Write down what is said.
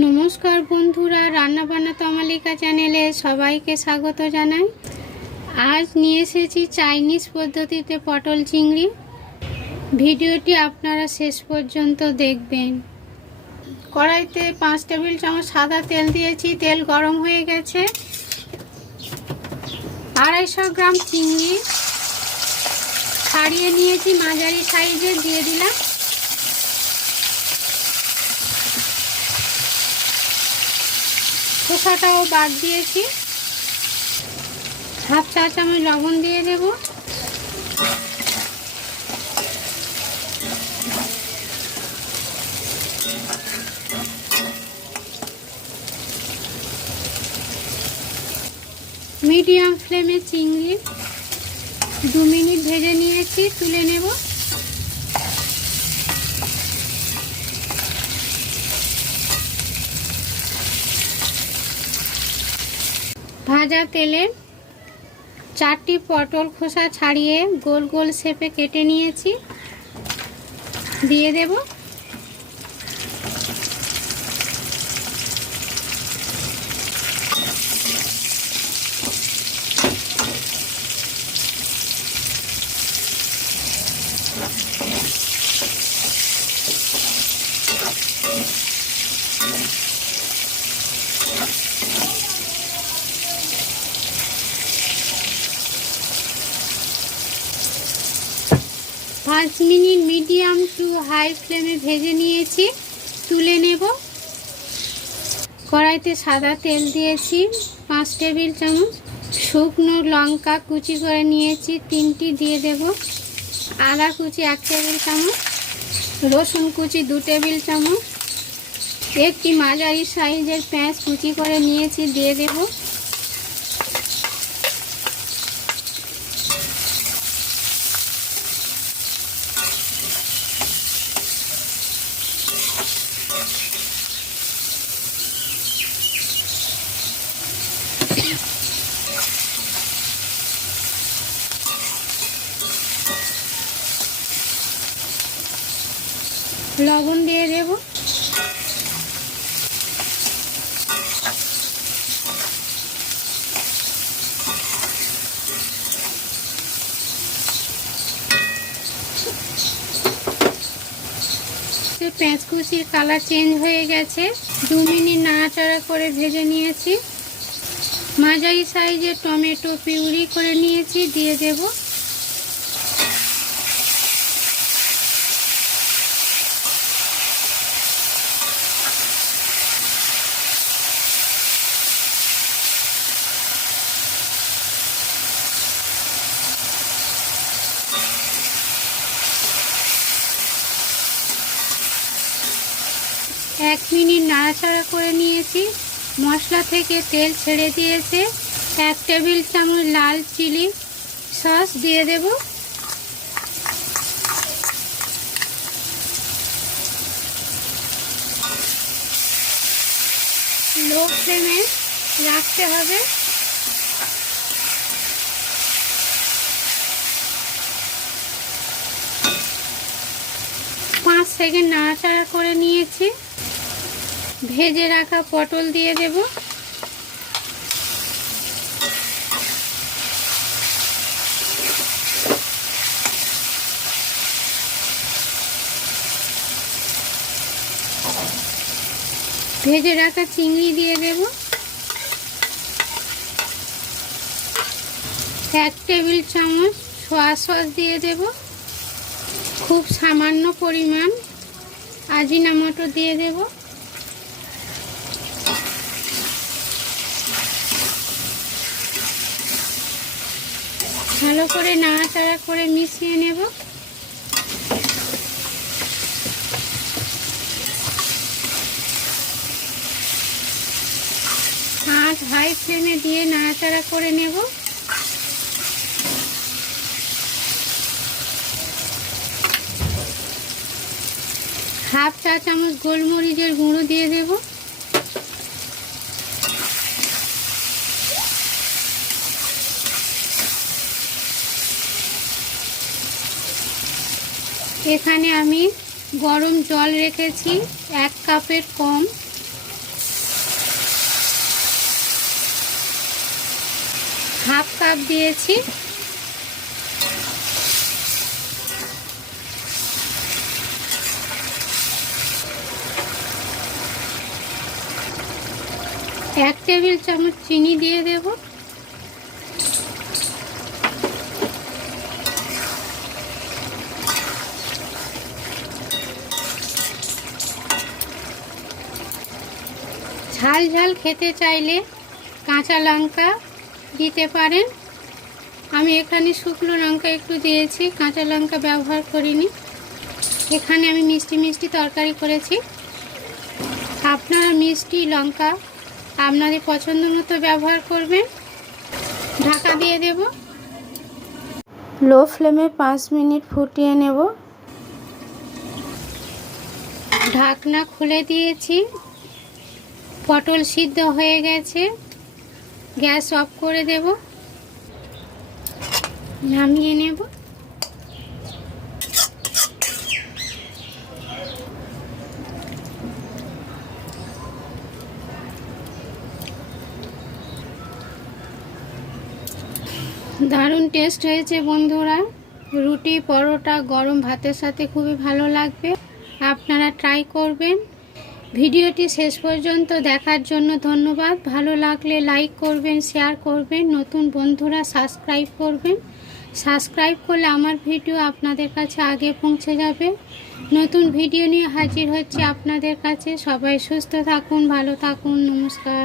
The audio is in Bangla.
নমস্কার বন্ধুরা, রান্নাবান্না তমালিকা চ্যানেলে সবাইকে স্বাগত জানাই। আজ নিয়ে এসেছি চাইনিজ পদ্ধতিতে পটল চিংড়ি। ভিডিওটি আপনারা শেষ পর্যন্ত দেখবেন। কড়াইতে পাঁচ টেবিল চামচ সাদা তেল দিয়েছি, তেল গরম হয়ে গেছে। আড়াইশো গ্রাম চিংড়ি। ছাড়িয়ে নিয়েছি মাঝারি সাইজে, দিয়ে দিলাম। খোসাটাও বাদ দিয়েছি। হাফ চা চামচ লবণ দিয়ে দেব। মিডিয়াম ফ্লেমে চিংড়ি দু মিনিট ভেজে নিয়েছি, তুলে নেব। ভাজা তেলে চারটি পটল খোসা ছাড়িয়ে গোল গোল শেপে কেটে নিয়েছি। দিয়ে দেব। পাঁচ মিনিট মিডিয়াম টু হাই ফ্লেমে ভেজে নিয়েছি, তুলে নেব। কড়াইতে সাদা তেল দিয়েছি, পাঁচ টেবিল চামচ। শুকনো লঙ্কা কুচি করে নিয়েছি, তিনটি দিয়ে দেব। আদা কুচি এক টেবিল চামচ, রসুন কুচি দু টেবিল চামচ। একটি মাঝারি সাইজের পেঁয়াজ কুচি করে নিয়েছি, দিয়ে দেবো। লবণ দিয়ে দেব। পেঁচকুচির কালার চেঞ্জ হয়ে গেছে। দু মিনিট নাড়াচাড়া করে ভেজে নিয়েছি। মাঝারি সাইজের টমেটো পিউরি করে নিয়েছি, দিয়ে দেবো। এক মিনিট নাড়াচাড়া করে নিয়েছি। মশলা থেকে তেল ছেড়ে দিয়েছে। এক টেবিল চামচ লাল চিলি সস দিয়ে দেব। লো ফ্লেমে রাখতে হবে। পাঁচ সেকেন্ড নাড়াচাড়া করে নিয়েছি। ভেজে রাখা পটল দিয়ে দেব। ভেজে রাখা চিংড়ি দিয়ে দেব। এক টেবিল চামচ সোয়া সস দিয়ে দেব। খুব সামান্য পরিমাণ আজিনামটো দিয়ে দেবো। ভালো করে নাড়াচাড়া করে মিশিয়ে নেব। আঁচ হাই ফ্লেমে দিয়ে নাড়াচাড়া করে নেব। হাফ চা চামচ গোলমরিচের গুঁড়ো দিয়ে দেবো। এখানে আমি গরম জল রেখেছি এক কাপের কম। হাফ কাপ দিয়েছি। এক টেবিল চামচ চিনি দিয়ে দেবো। ঝাল ঝাল খেতে চাইলে কাঁচা লঙ্কা দিতে পারেন। আমি এখানে শুকনো লঙ্কা একটু দিয়েছি, কাঁচা লঙ্কা ব্যবহার করিনি। এখানে আমি মিষ্টি মিষ্টি তরকারি করেছি। আপনারা মিষ্টি লঙ্কা আপনাদের পছন্দ মতো ব্যবহার করবেন। ঢাকা দিয়ে দেব। লো ফ্লেমে পাঁচ মিনিট ফুটিয়ে নেব। ঢাকনা খুলে দিয়েছি। পটল সিদ্ধ হয়ে গেছে। গ্যাস অফ করে দেব। নামিয়ে নেব। দারুণ টেস্ট হয়েছে বন্ধুরা। রুটি, পরোটা, গরম ভাতের সাথে খুবই ভালো লাগবে। আপনারা ট্রাই করবেন। ভিডিওটি শেষ পর্যন্ত দেখার জন্য ধন্যবাদ। ভালো লাগলে লাইক করবেন শেয়ার করবেন, নতুন বন্ধুরা সাবস্ক্রাইব করবেন। সাবস্ক্রাইব করলে আমার ভিডিও আপনাদের কাছে আগে পৌঁছে যাবে। নতুন ভিডিও নিয়ে হাজির হচ্ছে আপনাদের কাছে। সবাই সুস্থ থাকুন, ভালো থাকুন, নমস্কার।